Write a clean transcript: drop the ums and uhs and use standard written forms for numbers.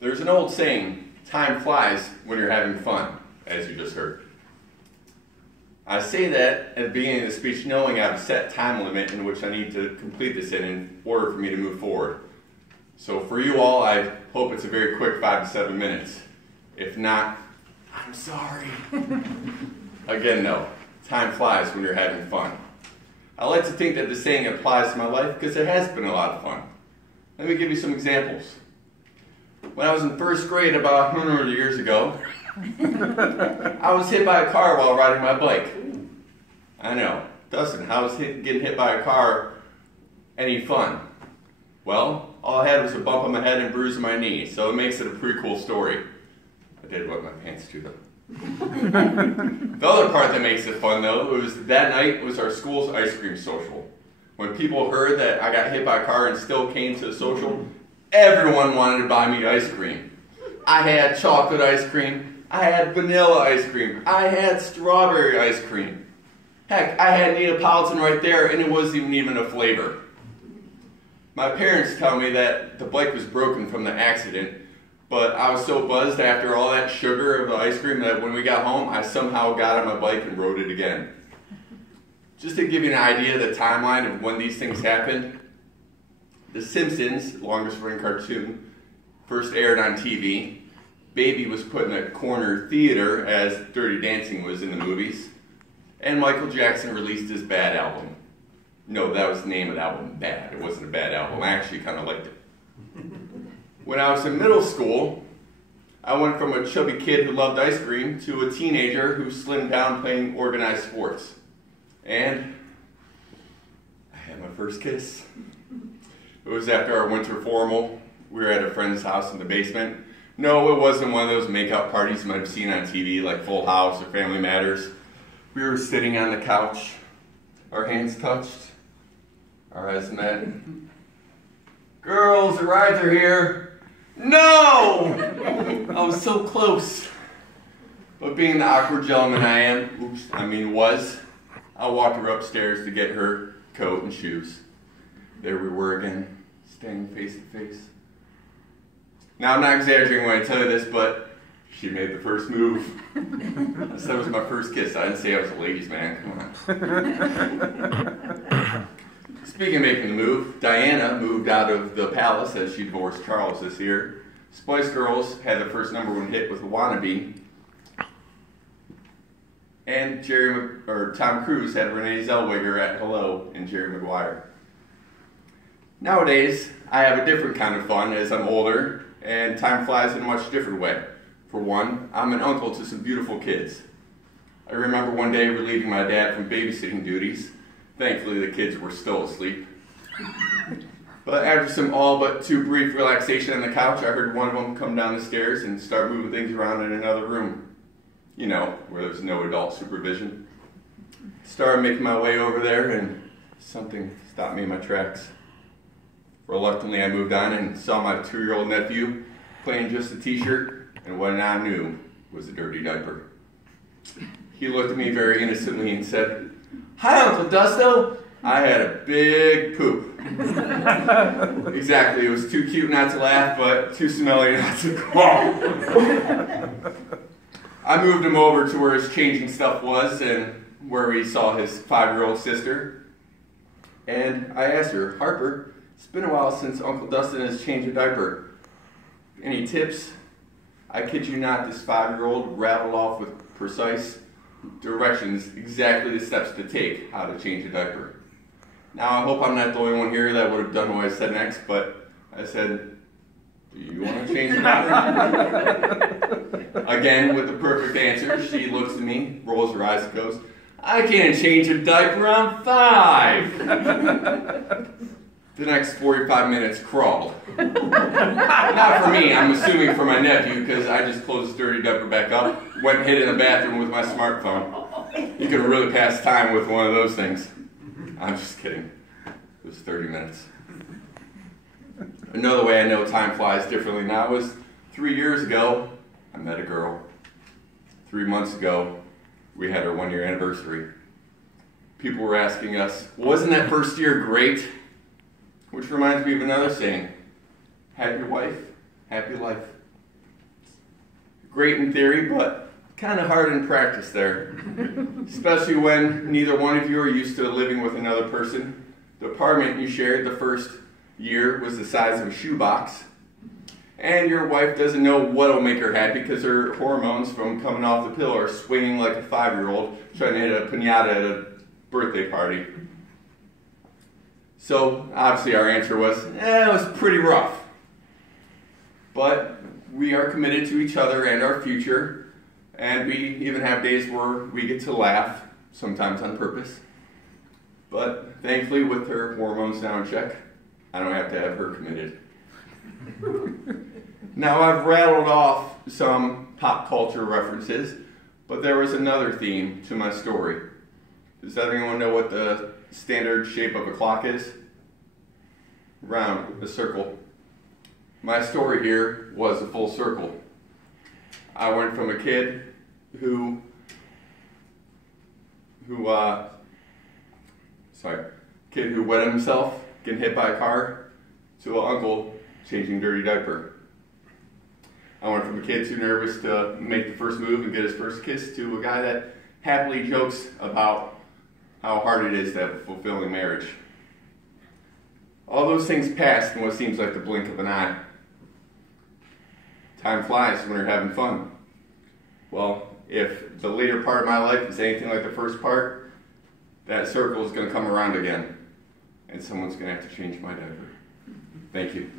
There's an old saying, time flies when you're having fun, as you just heard. I say that at the beginning of the speech knowing I have a set time limit in which I need to complete this in order for me to move forward. So for you all, I hope it's a very quick 5 to 7 minutes. If not, I'm sorry. Again, though, time flies when you're having fun. I like to think that the saying applies to my life because it has been a lot of fun. Let me give you some examples. When I was in first grade about 100 years ago, I was hit by a car while riding my bike. I know. Dustin, how is getting hit by a car any fun? Well, all I had was a bump on my head and bruise on my knee, so it makes it a pretty cool story. I did wet my pants too, though. The other part that makes it fun, though, was that night was our school's ice cream social. When people heard that I got hit by a car and still came to the social, everyone wanted to buy me ice cream. I had chocolate ice cream, I had vanilla ice cream, I had strawberry ice cream. Heck, I had Neapolitan right there and it wasn't even a flavor. My parents tell me that the bike was broken from the accident, but I was so buzzed after all that sugar of the ice cream that when we got home, I somehow got on my bike and rode it again. Just to give you an idea of the timeline of when these things happened, The Simpsons, longest running cartoon, first aired on TV. Baby was put in a corner theater as Dirty Dancing was in the movies. And Michael Jackson released his Bad album. No, that was the name of the album, Bad. It wasn't a bad album. I actually kind of liked it. When I was in middle school, I went from a chubby kid who loved ice cream to a teenager who slimmed down playing organized sports. And I had my first kiss. It was after our winter formal. We were at a friend's house in the basement. No, it wasn't one of those make-out parties you might have seen on TV like Full House or Family Matters. We were sitting on the couch, our hands touched, our eyes met. Girls, the rides are here. No! I was so close. But being the awkward gentleman I was, I walked her upstairs to get her coat and shoes. There we were again, standing face to face. Now, I'm not exaggerating when I tell you this, but she made the first move. I said it was my first kiss. I didn't say I was a ladies' man. Come on. Speaking of making the move, Diana moved out of the palace as she divorced Charles this year. Spice Girls had the first #1 hit with Wannabe. And Tom Cruise had Renee Zellweger at Hello in Jerry Maguire. Nowadays, I have a different kind of fun as I'm older, and time flies in a much different way. For one, I'm an uncle to some beautiful kids. I remember one day relieving my dad from babysitting duties. Thankfully, the kids were still asleep. But after some all but too brief relaxation on the couch, I heard one of them come down the stairs and start moving things around in another room. You know, where there's no adult supervision. Started making my way over there, and something stopped me in my tracks. Reluctantly, I moved on and saw my 2-year-old nephew playing just a t-shirt, and what I knew was a dirty diaper. He looked at me very innocently and said, "Hi, Uncle Dusto." I had a big poop. Exactly, it was too cute not to laugh, but too smelly not to call. I moved him over to where his changing stuff was and where he saw his 5-year-old sister. And I asked her, "Harper, it's been a while since Uncle Dustin has changed a diaper. Any tips?" I kid you not, this 5-year-old rattled off with precise directions, exactly the steps to take, how to change a diaper. Now, I hope I'm not the only one here that would have done what I said next, but I said, "Do you want to change a diaper?" Again, with the perfect answer, she looks at me, rolls her eyes, and goes, "I can't change a diaper, I'm 5. The next 45 minutes crawled. Not for me, I'm assuming for my nephew, because I just closed his dirty diaper back up, went and hid in the bathroom with my smartphone. You could really pass time with one of those things. I'm just kidding. It was 30 minutes. Another way I know time flies differently now is 3 years ago, I met a girl. 3 months ago, we had our 1-year anniversary. People were asking us, "Wasn't that first year great?" Which reminds me of another saying, "Happy wife, happy life." great in theory, but kind of hard in practice there. Especially when neither one of you are used to living with another person. The apartment you shared the first year was the size of a shoebox. And your wife doesn't know what'll make her happy because her hormones from coming off the pill are swinging like a 5-year-old trying to hit a piñata at a birthday party. So obviously our answer was, it was pretty rough. But we are committed to each other and our future, and we even have days where we get to laugh, sometimes on purpose. But thankfully with her hormones now in check, I don't have to have her committed. Now I've rattled off some pop culture references, but there was another theme to my story. Does anyone know what the standard shape of a clock is? Round, a circle. My story here was a full circle. I went from a kid who wet himself, getting hit by a car, to an uncle changing dirty diaper. I went from a kid too nervous to make the first move and get his first kiss to a guy that happily jokes about how hard it is to have a fulfilling marriage. All those things passed in what seems like the blink of an eye. Time flies when you're having fun. Well, if the later part of my life is anything like the first part, that circle is going to come around again, and someone's going to have to change my diaper. Thank you.